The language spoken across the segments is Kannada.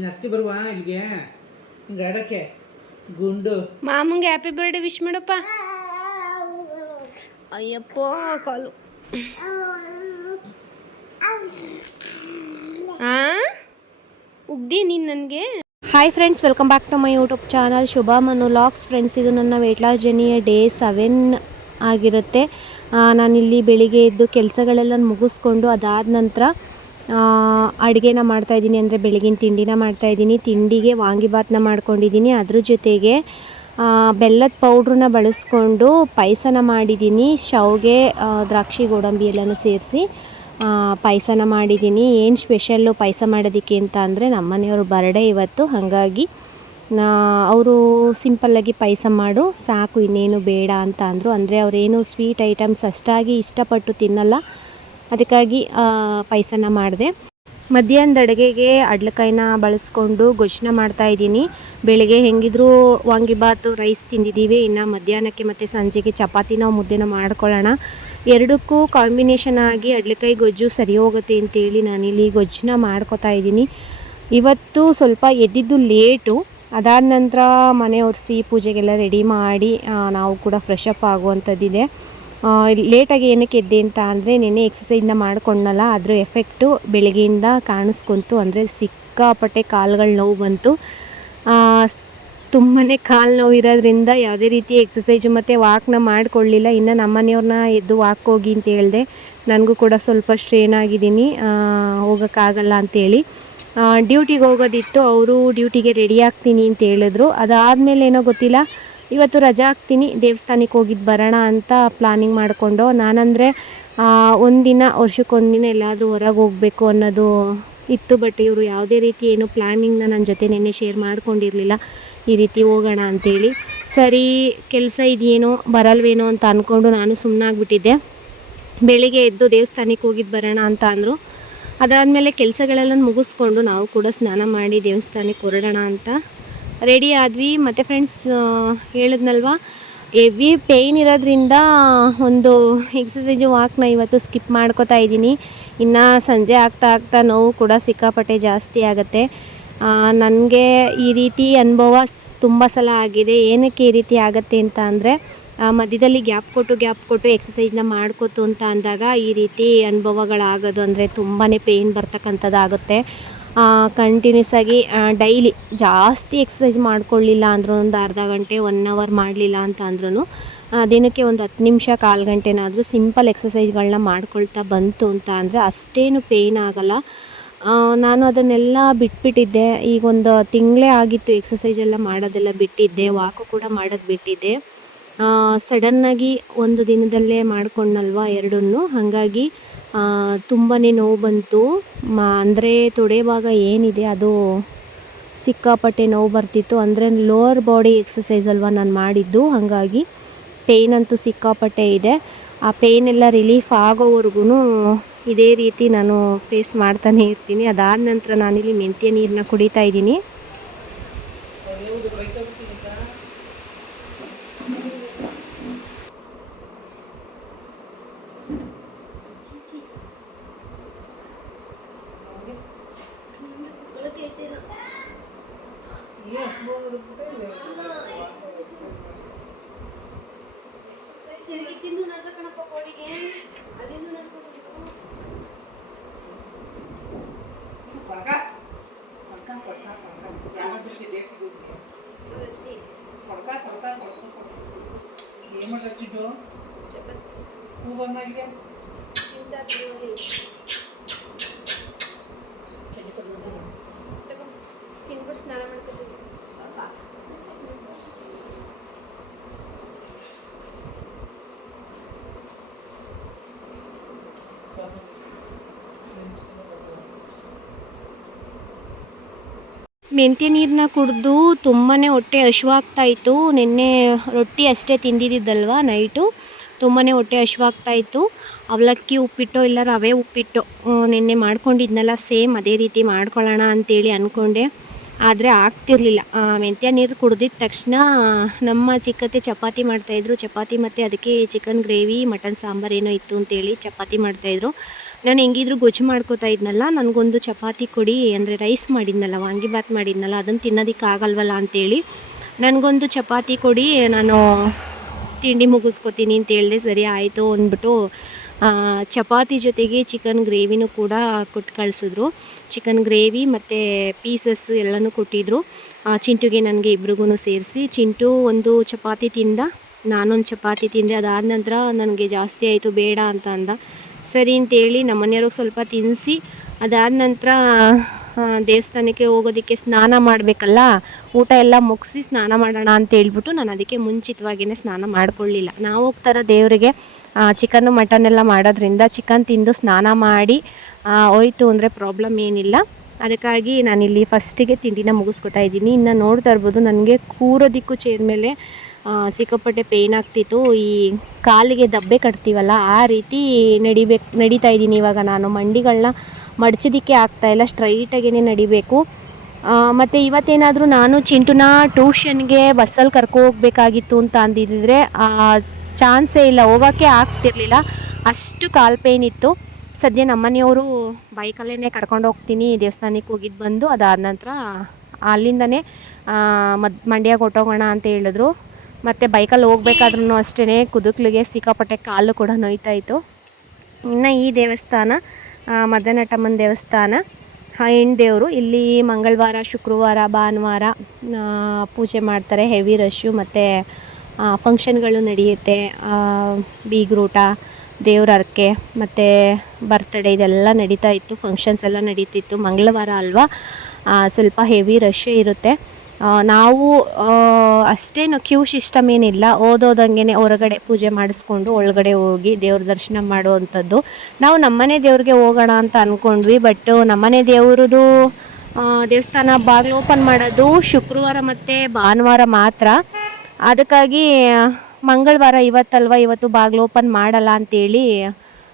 ನೀನು ಅತ್ತಿ ಬರುವ ಇಲ್ಲಿಗೆ ಹಿಂಗೆ ಆಡೋಕ್ಕೆ ಗುಂಡು ಮಾಮಂಗೆ ಹ್ಯಾಪಿ ಬರ್ಡೇ ವಿಶ್ ಮಾಡಪ್ಪ. ಅಯ್ಯಪ್ಪ ಕಾಲು ಉಗ್ದಿ ನೀನು ನನಗೆ. Hi friends, welcome back to my YouTube channel Shubha Manu logs. Friends, ಇದು ನನ್ನ ವೆಯ್ಟ್ ಲಾಸ್ ಜರ್ನಿಯ ಡೇ 7 ಆಗಿರುತ್ತೆ. ನಾನಿಲ್ಲಿ ಬೆಳಿಗ್ಗೆ ಎದ್ದು ಕೆಲಸಗಳೆಲ್ಲ ಮುಗಿಸ್ಕೊಂಡು ಅದಾದ ನಂತರ ಅಡುಗೆನ ಮಾಡ್ತಾಯಿದ್ದೀನಿ, ಅಂದರೆ ಬೆಳಗಿನ ತಿಂಡಿನ ಮಾಡ್ತಾಯಿದ್ದೀನಿ. ತಿಂಡಿಗೆ ವಾಂಗಿಬಾತನ್ನ ಮಾಡ್ಕೊಂಡಿದ್ದೀನಿ. ಅದ್ರ ಜೊತೆಗೆ ಬೆಲ್ಲದ ಪೌಡ್ರನ್ನ ಬಳಸ್ಕೊಂಡು ಪಾಯಸನ ಮಾಡಿದ್ದೀನಿ. ಶಾವಿಗೆ, ದ್ರಾಕ್ಷಿ, ಗೋಡಂಬಿ ಎಲ್ಲನೂ ಸೇರಿಸಿ ಪಾಯಸನ ಮಾಡಿದ್ದೀನಿ. ಏನು ಸ್ಪೆಷಲ್ಲು ಪಾಯಸ ಮಾಡೋದಕ್ಕೆ ಅಂತ ಅಂದರೆ ನಮ್ಮನೆಯವ್ರ ಬರ್ಡೇ ಇವತ್ತು. ಹಾಗಾಗಿ ಅವರು ಸಿಂಪಲ್ಲಾಗಿ ಪಾಯಸ ಮಾಡು ಸಾಕು, ಇನ್ನೇನು ಬೇಡ ಅಂತ ಅಂದರು. ಅಂದರೆ ಅವರೇನು ಸ್ವೀಟ್ ಐಟಮ್ಸ್ ಅಷ್ಟಾಗಿ ಇಷ್ಟಪಟ್ಟು ತಿನ್ನಲ್ಲ, ಅದಕ್ಕಾಗಿ ಪಾಯಸನ ಮಾಡಿದೆ. ಮಧ್ಯಾಹ್ನದ ಅಡುಗೆಗೆ ಅಡ್ಲಕಾಯಿನ ಬಳಸ್ಕೊಂಡು ಗೊಜ್ಜನ್ನ ಮಾಡ್ತಾಯಿದ್ದೀನಿ. ಬೆಳಗ್ಗೆ ಹೆಂಗಿದ್ರೂ ವಾಂಗಿಬಾತು ರೈಸ್ ತಿಂದಿದ್ದೀವಿ. ಇನ್ನು ಮಧ್ಯಾಹ್ನಕ್ಕೆ ಮತ್ತು ಸಂಜೆಗೆ ಚಪಾತಿನ ಮುದ್ದೆನ ಮಾಡ್ಕೊಳ್ಳೋಣ. ಎರಡಕ್ಕೂ ಕಾಂಬಿನೇಷನ್ ಆಗಿ ಅಡ್ಲೆಕಾಯಿ ಗೊಜ್ಜು ಸರಿ ಹೋಗುತ್ತೆ ಅಂತೇಳಿ ನಾನಿಲ್ಲಿ ಗೊಜ್ಜನ್ನ ಮಾಡ್ಕೊತಾ ಇದ್ದೀನಿ. ಇವತ್ತು ಸ್ವಲ್ಪ ಎದ್ದಿದ್ದು ಲೇಟು. ಅದಾದ ನಂತರ ಮನೆ ಒರೆಸಿ ಪೂಜೆಗೆಲ್ಲ ರೆಡಿ ಮಾಡಿ ನಾವು ಕೂಡ ಫ್ರೆಶ್ ಅಪ್ ಆಗುವಂಥದ್ದಿದೆ. ಲೇಟಾಗಿ ಏನಕ್ಕೆ ಎದ್ದೆ ಅಂತ ಅಂದರೆ ನೆನ್ನೆ ಎಕ್ಸಸೈಜ್ನ ಮಾಡ್ಕೊಂಡಲ್ಲ, ಅದ್ರ ಎಫೆಕ್ಟು ಬೆಳಗ್ಗೆಯಿಂದ ಕಾಣಿಸ್ಕೊಂತು. ಅಂದರೆ ಸಿಕ್ಕಾಪಟ್ಟೆ ಕಾಲುಗಳು ನೋವು ಬಂತು. ತುಂಬಾ ಕಾಲು ನೋವು ಇರೋದ್ರಿಂದ ಯಾವುದೇ ರೀತಿ ಎಕ್ಸಸೈಜು ಮತ್ತು ವಾಕ್ನ ಮಾಡಿಕೊಳ್ಳಿಲ್ಲ. ಇನ್ನು ನಮ್ಮನೆಯವ್ರನ್ನ ಎದ್ದು ವಾಕ್ ಹೋಗಿ ಅಂತ ಹೇಳಿದೆ. ನನಗೂ ಕೂಡ ಸ್ವಲ್ಪ ಸ್ಟ್ರೇನ್ ಆಗಿದ್ದೀನಿ, ಹೋಗೋಕ್ಕಾಗಲ್ಲ ಅಂತೇಳಿ. ಡ್ಯೂಟಿಗೆ ಹೋಗೋದಿತ್ತು, ಅವರು ಡ್ಯೂಟಿಗೆ ರೆಡಿ ಆಗ್ತೀನಿ ಅಂತ ಹೇಳಿದ್ರು. ಅದಾದಮೇಲೆ ಏನೋ ಗೊತ್ತಿಲ್ಲ, ಇವತ್ತು ರಜಾ ಹಾಕ್ತೀನಿ, ದೇವಸ್ಥಾನಕ್ಕೆ ಹೋಗಿದ್ದು ಬರೋಣ ಅಂತ ಪ್ಲಾನಿಂಗ್ ಮಾಡಿಕೊಂಡು. ನಾನಂದರೆ ಒಂದಿನ ವರ್ಷಕ್ಕೊಂದಿನ ಎಲ್ಲಾದರೂ ಹೊರಗೆ ಹೋಗಬೇಕು ಅನ್ನೋದು ಇತ್ತು. ಬಟ್ ಇವರು ಯಾವುದೇ ರೀತಿ ಏನು ಪ್ಲ್ಯಾನಿಂಗ್ನ ನನ್ನ ಜೊತೆ ನೆನ್ನೆ ಶೇರ್ ಮಾಡ್ಕೊಂಡಿರಲಿಲ್ಲ, ಈ ರೀತಿ ಹೋಗೋಣ ಅಂಥೇಳಿ. ಸರಿ, ಕೆಲಸ ಇದೆಯೇನೋ ಬರಲ್ವೇನೋ ಅಂತ ಅಂದ್ಕೊಂಡು ನಾನು ಸುಮ್ಮನಾಗ್ಬಿಟ್ಟಿದ್ದೆ. ಬೆಳಿಗ್ಗೆ ಎದ್ದು ದೇವಸ್ಥಾನಕ್ಕೆ ಹೋಗಿದ್ದು ಬರೋಣ ಅಂತ ಅಂದರು. ಅದಾದಮೇಲೆ ಕೆಲಸಗಳೆಲ್ಲ ಮುಗಿಸ್ಕೊಂಡು ನಾವು ಕೂಡ ಸ್ನಾನ ಮಾಡಿ ದೇವಸ್ಥಾನಕ್ಕೆ ಹೊರಡೋಣ ಅಂತ ರೆಡಿ ಆದ್ವಿ. ಮತ್ತು ಫ್ರೆಂಡ್ಸ್, ಹೇಳಿದ್ನಲ್ವ, ಹೆವಿ ಪೇಯ್ನ್ ಇರೋದ್ರಿಂದ ಒಂದು ಎಕ್ಸಸೈಜು ವಾಕ್ನ ಇವತ್ತು ಸ್ಕಿಪ್ ಮಾಡ್ಕೋತಾ ಇದ್ದೀನಿ. ಇನ್ನು ಸಂಜೆ ಆಗ್ತಾ ನೋವು ಕೂಡ ಸಿಕ್ಕಾಪಟ್ಟೆ ಜಾಸ್ತಿ ಆಗುತ್ತೆ. ನನಗೆ ಈ ರೀತಿ ಅನುಭವ ತುಂಬ ಸಲ ಆಗಿದೆ. ಏನಕ್ಕೆ ಈ ರೀತಿ ಆಗುತ್ತೆ ಅಂತ ಅಂದರೆ ಮಧ್ಯದಲ್ಲಿ ಗ್ಯಾಪ್ ಕೊಟ್ಟು ಎಕ್ಸಸೈಜ್ನ ಮಾಡ್ಕೋತು ಅಂತ ಅಂದಾಗ ಈ ರೀತಿ ಅನುಭವಗಳಾಗೋದು. ಅಂದರೆ ತುಂಬಾ ಪೇಯ್ನ್ ಬರ್ತಕ್ಕಂಥದ್ದಾಗುತ್ತೆ. ಕಂಟಿನ್ಯೂಸ್ ಆಗಿ ಡೈಲಿ ಜಾಸ್ತಿ ಎಕ್ಸಸೈಸ್ ಮಾಡ್ಕೊಳ್ಳಿಲ್ಲ ಅಂದರೂ ಒಂದು ಅರ್ಧ ಗಂಟೆ 1 ಅವರ್ ಮಾಡಲಿಲ್ಲ ಅಂತ ಅಂದ್ರೂ ದಿನಕ್ಕೆ ಒಂದು 10 ನಿಮಿಷ 1/4 ಗಂಟೆನಾದರೂ ಸಿಂಪಲ್ ಎಕ್ಸಸೈಜ್ಗಳನ್ನ ಮಾಡ್ಕೊಳ್ತಾ ಬಂತು ಅಂತ ಅಂದರೆ ಅಷ್ಟೇನು ಪೇಯ್ನ್ ಆಗಲ್ಲ. ನಾನು ಅದನ್ನೆಲ್ಲ ಬಿಟ್ಬಿಟ್ಟಿದ್ದೆ. ಈಗ ಒಂದು ತಿಂಗಳೇ ಆಗಿತ್ತು ಎಕ್ಸಸೈಜ್ ಎಲ್ಲ ಮಾಡೋದೆಲ್ಲ ಬಿಟ್ಟಿದ್ದೆ, ವಾಕು ಕೂಡ ಮಾಡೋದು ಬಿಟ್ಟಿದ್ದೆ. ಸಡನ್ನಾಗಿ ಒಂದು ದಿನದಲ್ಲೇ ಮಾಡ್ಕೊಂಡಲ್ವ ಎರಡನ್ನೂ, ಹಾಗಾಗಿ ತುಂಬಾ ನೋವು ಬಂತು. ಅಂದರೆ ತೊಡೆ ಭಾಗ ಏನಿದೆ ಅದು ಸಿಕ್ಕಾಪಟ್ಟೆ ನೋವು ಬರ್ತಿತ್ತು. ಅಂದರೆ ಲೋವರ್ ಬಾಡಿ ಎಕ್ಸಸೈಸ್ ಅಲ್ವ ನಾನು ಮಾಡಿದ್ದು, ಹಾಗಾಗಿ ಪೇಯ್ನ್ ಅಂತೂ ಸಿಕ್ಕಾಪಟ್ಟೆ ಇದೆ. ಆ ಪೇಯ್ನೆಲ್ಲ ರಿಲೀಫ್ ಆಗೋವರೆಗೂ ಇದೇ ರೀತಿ ನಾನು ಫೇಸ್ ಮಾಡ್ತಾನೆ ಇರ್ತೀನಿ. ಅದಾದ ನಂತರ ನಾನಿಲ್ಲಿ ಮೆಂತ್ಯ ನೀರನ್ನ ಕುಡಿತಾ ಇದ್ದೀನಿ. ತಿರುಗಿ ತಿಂದು ನಡ್ದ ಕಣಪ್ಪ ಕೋಳಿಗೆ, ಅದೇನು ತಿನ್ಬಿಟ್ಟು ಸ್ನಾನ ಮಾಡ್ಕೊತೀವಿ. ಮೆಂತ್ಯ ನೀರನ್ನ ಕುಡಿದು ತುಂಬಾ ಹೊಟ್ಟೆ ಹಶ್ವಾಗ್ತಾಯಿತ್ತು. ನಿನ್ನೆ ರೊಟ್ಟಿ ಅಷ್ಟೇ ತಿಂದಿದ್ದಲ್ವ ನೈಟು, ತುಂಬಾ ಹೊಟ್ಟೆ ಹಶ್ವಾಗ್ತಾಯಿತ್ತು. ಅವಲಕ್ಕಿ ಉಪ್ಪಿಟ್ಟು ಇಲ್ಲ ರವೆ ಉಪ್ಪಿಟ್ಟು ನಿನ್ನೆ ಮಾಡ್ಕೊಂಡಿದ್ನಲ್ಲ, ಸೇಮ್ ಅದೇ ರೀತಿ ಮಾಡ್ಕೊಳ್ಳೋಣ ಅಂಥೇಳಿ ಅಂದ್ಕೊಂಡೆ. ಆದರೆ ಆಗ್ತಿರ್ಲಿಲ್ಲ. ಮೆಂತ್ಯ ನೀರು ಕುಡ್ದಿದ ತಕ್ಷಣ ನಮ್ಮ ಚಿಕ್ಕತ್ತೆ ಚಪಾತಿ ಮಾಡ್ತಾಯಿದ್ರು. ಚಪಾತಿ ಮತ್ತು ಅದಕ್ಕೆ ಚಿಕನ್ ಗ್ರೇವಿ ಮಟನ್ ಸಾಂಬಾರು ಏನೋ ಇತ್ತು ಅಂತೇಳಿ ಚಪಾತಿ ಮಾಡ್ತಾಯಿದ್ರು. ನಾನು ಹೆಂಗಿದ್ರು ಗೊಜ್ಜು ಮಾಡ್ಕೋತಾ ಇದ್ನಲ್ಲ, ನನಗೊಂದು ಚಪಾತಿ ಕೊಡಿ, ಅಂದರೆ ರೈಸ್ ಮಾಡಿದ್ನಲ್ಲ, ವಾಂಗಿಬಾತ್ ಮಾಡಿದ್ನಲ್ಲ, ಅದನ್ನು ತಿನ್ನೋದಕ್ಕೆ ಆಗಲ್ವಲ್ಲ ಅಂತೇಳಿ ನನಗೊಂದು ಚಪಾತಿ ಕೊಡಿ, ನಾನು ತಿಂಡಿ ಮುಗಿಸ್ಕೊತೀನಿ ಅಂತ ಹೇಳಿದೆ. ಸರಿ ಆಯಿತು ಅಂದ್ಬಿಟ್ಟು ಚಪಾತಿ ಜೊತೆಗೆ ಚಿಕನ್ ಗ್ರೇವಿನೂ ಕೂಡ ಕೊಟ್ಟು ಕಳಿಸಿದ್ರು. ಚಿಕನ್ ಗ್ರೇವಿ ಮತ್ತು ಪೀಸಸ್ ಎಲ್ಲನೂ ಕೊಟ್ಟಿದ್ದರು ಚಿಂಟುಗೆ ನನಗೆ ಇಬ್ರಿಗೂ ಸೇರಿಸಿ. ಚಿಂಟು ಒಂದು ಚಪಾತಿ ತಿಂದ, ನಾನೊಂದು ಚಪಾತಿ ತಿಂದೆ. ಅದಾದ ನಂತರ ನನಗೆ ಜಾಸ್ತಿ ಆಯಿತು, ಬೇಡ ಅಂತ ಅಂದ. ಸರಿ ಅಂತೇಳಿ ನಮ್ಮನೆಯವ್ರಿಗೆ ಸ್ವಲ್ಪ ತಿನ್ನಿಸಿ ಅದಾದ ನಂತರ ದೇವಸ್ಥಾನಕ್ಕೆ ಹೋಗೋದಕ್ಕೆ ಸ್ನಾನ ಮಾಡಬೇಕಲ್ಲ, ಊಟ ಎಲ್ಲ ಮುಗಿಸಿ ಸ್ನಾನ ಮಾಡೋಣ ಅಂತ ಹೇಳ್ಬಿಟ್ಟು ನಾನು ಅದಕ್ಕೆ ಮುಂಚಿತವಾಗಿಯೇ ಸ್ನಾನ ಮಾಡ್ಕೊಳ್ಳಿಲ್ಲ. ನಾವು ಹೋಗ್ತಾರ ದೇವರಿಗೆ ಚಿಕನ್ನು ಮಟನ್ ಎಲ್ಲ ಮಾಡೋದ್ರಿಂದ ಚಿಕನ್ ತಿಂದು ಸ್ನಾನ ಮಾಡಿ ಹೋಯ್ತು ಅಂದರೆ ಪ್ರಾಬ್ಲಮ್ ಏನಿಲ್ಲ. ಅದಕ್ಕಾಗಿ ನಾನಿಲ್ಲಿ ಫಸ್ಟಿಗೆ ತಿಂಡಿನ ಮುಗಿಸ್ಕೊತಾ ಇದ್ದೀನಿ. ಇನ್ನು ನೋಡ್ತಾ ಇರ್ಬೋದು, ನನಗೆ ಕೂರೋದಕ್ಕೂ ಚೇರ್ ಮೇಲೆ ಸಿಕ್ಕಾಪಟ್ಟೆ ಪೇಯ್ನ್ ಆಗ್ತಿತ್ತು. ಈ ಕಾಲಿಗೆ ದಬ್ಬೆ ಕಟ್ತೀವಲ್ಲ, ಆ ರೀತಿ ನಡೀತಾ ಇದ್ದೀನಿ ಇವಾಗ. ನಾನು ಮಂಡಿಗಳನ್ನ ಮಡಚೋದಕ್ಕೆ ಆಗ್ತಾಯಿಲ್ಲ, ಸ್ಟ್ರೈಟಾಗೇ ನಡಿಬೇಕು. ಮತ್ತು ಇವತ್ತೇನಾದರೂ ನಾನು ಚಿಂಟುನ ಟ್ಯೂಷನ್ಗೆ ಬಸ್ಸಲ್ಲಿ ಹೋಗ್ಬೇಕಾಗಿತ್ತು ಅಂತ ಅಂದಿದ್ದರೆ ಚಾನ್ಸೇ ಇಲ್ಲ, ಹೋಗೋಕ್ಕೆ ಆಗ್ತಿರ್ಲಿಲ್ಲ, ಅಷ್ಟು ಕಾಲು ಪೇಯ್ನ್ ಇತ್ತು. ಸದ್ಯ ನಮ್ಮನೆಯವರು ಬೈಕಲ್ಲೇ ಕರ್ಕೊಂಡು ಹೋಗ್ತೀನಿ, ದೇವಸ್ಥಾನಕ್ಕೆ ಹೋಗಿದ್ದು ಬಂದು ಅದಾದ ನಂತರ ಅಲ್ಲಿಂದನೇ ಮಂಡ್ಯಕ್ಕೆ ಹೊಟ್ಟೋಗೋಣ ಅಂತ ಹೇಳಿದ್ರು. ಮತ್ತು ಬೈಕಲ್ಲಿ ಹೋಗ್ಬೇಕಾದ್ರೂ ಅಷ್ಟೇ ಕುದುಕ್ಲಿಗೆ ಸಿಕ್ಕಾಪಟ್ಟೆ ಕಾಲು ಕೂಡ ನೋಯ್ತಾಯಿತ್ತು. ಇನ್ನು ಈ ದೇವಸ್ಥಾನ ಮದನಟಮ್ಮನ ದೇವಸ್ಥಾನ, ಹೆಣ್ಣು ದೇವರು. ಇಲ್ಲಿ ಮಂಗಳವಾರ, ಶುಕ್ರವಾರ, ಭಾನುವಾರ ಪೂಜೆ ಮಾಡ್ತಾರೆ. ಹೆವಿ ರಶ್ಶು ಮತ್ತು ಫಂಕ್ಷನ್ಗಳು ನಡೆಯುತ್ತೆ. ಬೀಗ್ರೂಟ, ದೇವ್ರ ಹರಕೆ ಮತ್ತು ಬರ್ತ್ಡೇ ಇದೆಲ್ಲ ನಡೀತಾ ಇತ್ತು. ಫಂಕ್ಷನ್ಸ್ ಎಲ್ಲ ನಡೀತಿತ್ತು. ಮಂಗಳವಾರ ಅಲ್ವಾ, ಸ್ವಲ್ಪ ಹೆವಿ ರಶ್ಶೇ ಇರುತ್ತೆ. ನಾವು ಅಷ್ಟೇನು ಕ್ಯೂ ಸಿಸ್ಟಮ್ ಏನಿಲ್ಲ, ಓದೋದಂಗೆ ಹೊರಗಡೆ ಪೂಜೆ ಮಾಡಿಸ್ಕೊಂಡು ಒಳಗಡೆ ಹೋಗಿ ದೇವ್ರ ದರ್ಶನ ಮಾಡುವಂಥದ್ದು. ನಾವು ನಮ್ಮನೆ ದೇವ್ರಿಗೆ ಹೋಗೋಣ ಅಂತ ಅಂದ್ಕೊಂಡ್ವಿ. ಬಟ್ ನಮ್ಮನೆ ದೇವ್ರದ್ದು ದೇವಸ್ಥಾನ ಬಾಗಿಲು ಓಪನ್ ಮಾಡೋದು ಶುಕ್ರವಾರ ಮತ್ತು ಭಾನುವಾರ ಮಾತ್ರ. ಅದಕ್ಕಾಗಿ ಮಂಗಳವಾರ ಇವತ್ತಲ್ವ, ಇವತ್ತು ಬಾಗಿಲು ಓಪನ್ ಮಾಡಲ್ಲ ಅಂಥೇಳಿ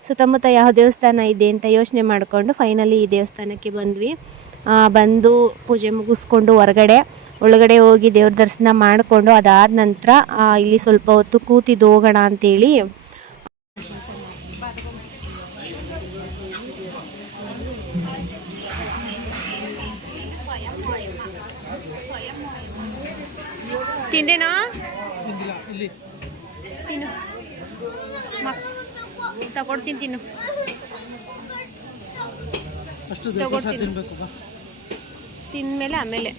ಸುತ್ತಮುತ್ತ ಯಾವ ದೇವಸ್ಥಾನ ಇದೆ ಅಂತ ಯೋಚನೆ ಮಾಡಿಕೊಂಡು ಫೈನಲಿ ಈ ದೇವಸ್ಥಾನಕ್ಕೆ ಬಂದ್ವಿ. ಬಂದು ಪೂಜೆ ಮುಗಿಸ್ಕೊಂಡು ಒಳಗಡೆ ಹೋಗಿ ದೇವ್ರ ದರ್ಶನ ಮಾಡಿಕೊಂಡು ಅದಾದ ನಂತರ ಇಲ್ಲಿ ಸ್ವಲ್ಪ ಹೊತ್ತು ಕೂತಿದ್ದು ಹೋಗೋಣ ಅಂಥೇಳಿ ತಿಂದೇನೋ ತಿನ್ನು, ತಗೊಡ್ತೀನಿ, ತಿನ್ನು, ತಗೊಡ್ತೀನಿ, ತಿಂದಮೇಲೆ ಆಮೇಲೆ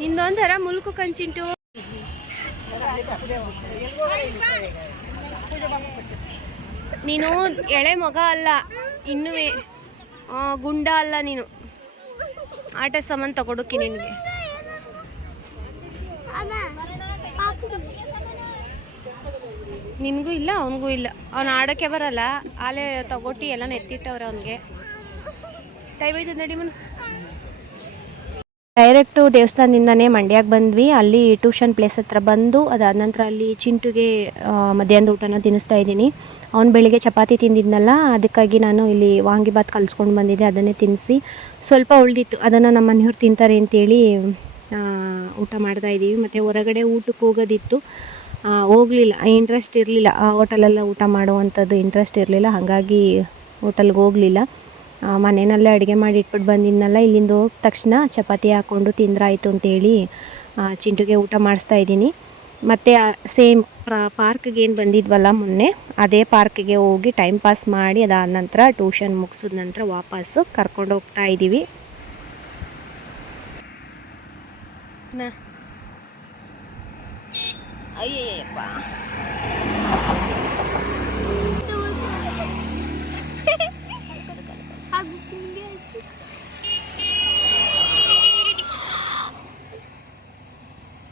ನಿಂದೊಂಥರ ಮುಲ್ಕು ಕಂಚಿಂಟು. ನೀನು ಎಳೆ ಮಗ ಅಲ್ಲ, ಇನ್ನೂ ಗುಂಡ ಅಲ್ಲ ನೀನು. ಆಟ ಸಾಮಾನು ತಗೊಡೋಕೆ ನಿನಗೆ ನಿನಗೂ ಇಲ್ಲ, ಅವನಿಗೂ ಇಲ್ಲ. ಅವ್ನು ಆಡೋಕ್ಕೆ ಬರಲ್ಲ, ಆಲೇ ತಗೊಟ್ಟು ಎಲ್ಲ ಎತ್ತಿಟ್ಟವ್ರೆ ಅವನಿಗೆ. ಟೈಮ್ ಆಯ್ತು ನಡಿ ಮನು. ಡೈರೆಕ್ಟು ದೇವಸ್ಥಾನದಿಂದನೇ ಮಂಡ್ಯಕ್ಕೆ ಬಂದ್ವಿ. ಅಲ್ಲಿ ಟ್ಯೂಷನ್ ಪ್ಲೇಸ್ ಹತ್ರ ಬಂದು ಅದಾದ ನಂತರ ಅಲ್ಲಿ ಚಿಂಟುಗೆ ಮಧ್ಯಾಹ್ನದ ಊಟನ ತಿನ್ನಿಸ್ತಾ ಇದ್ದೀನಿ. ಅವ್ನು ಬೆಳಿಗ್ಗೆ ಚಪಾತಿ ತಿಂದಿದ್ನಲ್ಲ, ಅದಕ್ಕಾಗಿ ನಾನು ಇಲ್ಲಿ ವಾಂಗಿಬಾತ್ ಕಲಿಸ್ಕೊಂಡು ಬಂದಿದ್ದೆ, ಅದನ್ನೇ ತಿನ್ನಿಸಿ ಸ್ವಲ್ಪ ಉಳಿದಿತ್ತು, ಅದನ್ನು ನಮ್ಮ ಮನೆಯವ್ರು ತಿಂತಾರೆ ಅಂತೇಳಿ ಊಟ ಮಾಡ್ತಾಯಿದ್ದೀವಿ. ಮತ್ತು ಹೊರಗಡೆ ಊಟಕ್ಕೆ ಹೋಗೋದಿತ್ತು, ಹೋಗಲಿಲ್ಲ, ಇಂಟ್ರೆಸ್ಟ್ ಇರಲಿಲ್ಲ. ಹೋಟೆಲೆಲ್ಲ ಊಟ ಮಾಡುವಂಥದ್ದು ಇಂಟ್ರೆಸ್ಟ್ ಇರಲಿಲ್ಲ, ಹಾಗಾಗಿ ಹೋಟೆಲ್ಗೆ ಹೋಗಲಿಲ್ಲ. ಮನೆಯಲ್ಲೇ ಅಡುಗೆ ಮಾಡಿ ಇಟ್ಬಿಟ್ಟು ಬಂದಿದ್ನಲ್ಲ, ಇಲ್ಲಿಂದ ಹೋದ ತಕ್ಷಣ ಚಪಾತಿ ಹಾಕ್ಕೊಂಡು ತಿಂದ್ರಾಯ್ತು ಅಂತೇಳಿ ಚಿಂಟುಗೆ ಊಟ ಮಾಡಿಸ್ತಾ ಇದ್ದೀನಿ. ಮತ್ತು ಸೇಮ್ ಪಾರ್ಕ್ಗೆ ಏನು ಬಂದಿದ್ವಲ್ಲ ಮೊನ್ನೆ, ಅದೇ ಪಾರ್ಕಿಗೆ ಹೋಗಿ ಟೈಮ್ ಪಾಸ್ ಮಾಡಿ ಅದಾದ ನಂತರ ಟ್ಯೂಷನ್ ಮುಗಿಸಿದ ನಂತರ ವಾಪಸ್ಸು ಕರ್ಕೊಂಡು ಹೋಗ್ತಾ ಇದ್ದೀವಿ. ಅಯ್ಯಪ್ಪ,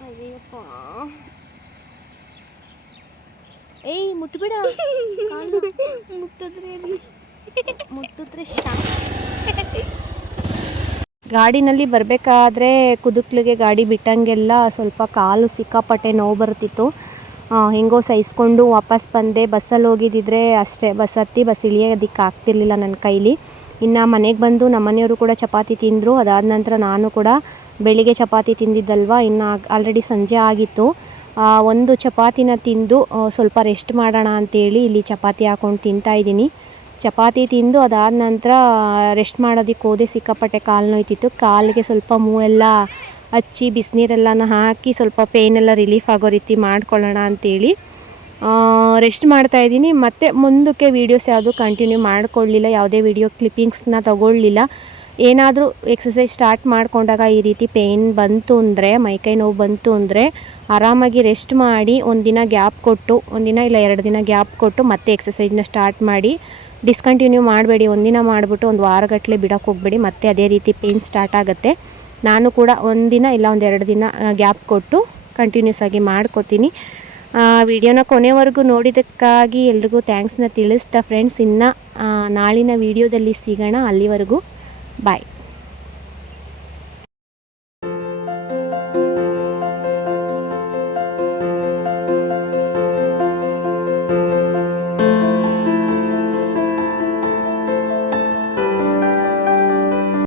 ಅಯ್ಯಪ್ಪ, ಏಯ್ ಮುಟ್ಬಿಡ ಮುಟ್ಟಿದ್ರೆ ಗಾಡಿನಲ್ಲಿ ಬರಬೇಕಾದ್ರೆ ಕುದುಕ್ಲಿಗೆ ಗಾಡಿ ಬಿಟ್ಟಂಗೆಲ್ಲ ಸ್ವಲ್ಪ ಕಾಲು ಸಿಕ್ಕಾಪಟ್ಟೆ ನೋವು ಬರ್ತಿತ್ತು. ಹೆಂಗೋ ಸಹಿಸ್ಕೊಂಡು ವಾಪಸ್ ಬಂದೆ. ಬಸ್ಸಲ್ಲಿ ಹೋಗಿದ್ದಿದ್ರೆ ಅಷ್ಟೇ, ಬಸ್ ಹತ್ತಿ ಬಸ್ ಇಳಿಯೋದಕ್ಕೆ ಆಗ್ತಿರ್ಲಿಲ್ಲ ನನ್ನ ಕೈಲಿ. ಇನ್ನು ಮನೆಗೆ ಬಂದು ನಮ್ಮನೆಯವರು ಕೂಡ ಚಪಾತಿ ತಿಂದರು. ಅದಾದ ನಂತರ ನಾನು ಕೂಡ ಬೆಳಿಗ್ಗೆ ಚಪಾತಿ ತಿಂದಿದ್ದಲ್ವ, ಇನ್ನು ಆಲ್ರೆಡಿ ಸಂಜೆ ಆಗಿತ್ತು. ಒಂದು ಚಪಾತಿನ ತಿಂದು ಸ್ವಲ್ಪ ರೆಸ್ಟ್ ಮಾಡೋಣ ಅಂತೇಳಿ ಇಲ್ಲಿ ಚಪಾತಿ ಹಾಕ್ಕೊಂಡು ತಿಂತಾಯಿದ್ದೀನಿ. ಚಪಾತಿ ತಿಂದು ಅದಾದ ನಂತರ ರೆಸ್ಟ್ ಮಾಡೋದಕ್ಕೆ ಹೋದೆ. ಸಿಕ್ಕಾಪಟ್ಟೆ ಕಾಲು ನೋಯ್ತಿತ್ತು. ಕಾಲಿಗೆ ಸ್ವಲ್ಪ ಮೂವೆಲ್ಲ ಹಚ್ಚಿ ಬಿಸಿನೀರೆಲ್ಲನ ಹಾಕಿ ಸ್ವಲ್ಪ ಪೇಯ್ನೆಲ್ಲ ರಿಲೀಫ್ ಆಗೋ ರೀತಿ ಮಾಡ್ಕೊಳ್ಳೋಣ ಅಂತೇಳಿ ರೆಸ್ಟ್ ಮಾಡ್ತಾಯಿದ್ದೀನಿ. ಮತ್ತು ಮುಂದಕ್ಕೆ ವೀಡಿಯೋಸ್ ಯಾವುದು ಕಂಟಿನ್ಯೂ ಮಾಡ್ಕೊಳ್ಳಿಲ್ಲ, ಯಾವುದೇ ವೀಡಿಯೋ ಕ್ಲಿಪ್ಪಿಂಗ್ಸ್ನ ತಗೊಳ್ಳಿಲ್ಲ. ಏನಾದರೂ ಎಕ್ಸಸೈಸ್ ಸ್ಟಾರ್ಟ್ ಮಾಡಿಕೊಂಡಾಗ ಈ ರೀತಿ ಪೇಯ್ನ್ ಬಂತು ಅಂದರೆ, ಮೈಕೈ ನೋವು ಬಂತು ಅಂದರೆ ಆರಾಮಾಗಿ ರೆಸ್ಟ್ ಮಾಡಿ ಒಂದಿನ ಗ್ಯಾಪ್ ಕೊಟ್ಟು, ಒಂದಿನ ಇಲ್ಲ 2 ದಿನ ಗ್ಯಾಪ್ ಕೊಟ್ಟು ಮತ್ತೆ ಎಕ್ಸಸೈಸ್ನ ಸ್ಟಾರ್ಟ್ ಮಾಡಿ. ಡಿಸ್ಕಂಟಿನ್ಯೂ ಮಾಡಬೇಡಿ. ಒಂದಿನ ಮಾಡಿಬಿಟ್ಟು ಒಂದು ವಾರಗಟ್ಟಲೆ ಬಿಡೋಕ್ಕೆ ಹೋಗಬೇಡಿ, ಮತ್ತೆ ಅದೇ ರೀತಿ ಪೇಯ್ನ್ ಸ್ಟಾರ್ಟ್ ಆಗುತ್ತೆ. ನಾನು ಕೂಡ ಒಂದಿನ ಇಲ್ಲ 1-2 ದಿನ ಗ್ಯಾಪ್ ಕೊಟ್ಟು ಕಂಟಿನ್ಯೂಸ್ ಆಗಿ ಮಾಡ್ಕೋತೀನಿ. ವಿಡಿಯೋನ ಕೊನೆವರೆಗೂ ನೋಡಿದ್ದಕ್ಕಾಗಿ ಎಲ್ರಿಗೂ ಥ್ಯಾಂಕ್ಸ್ನ ತಿಳಿಸ್ತಾ ಫ್ರೆಂಡ್ಸ್, ಇನ್ನು ನಾಳಿನ ವಿಡಿಯೋದಲ್ಲಿ ಸಿಗೋಣ. ಅಲ್ಲಿವರೆಗೂ ಬಾಯ್.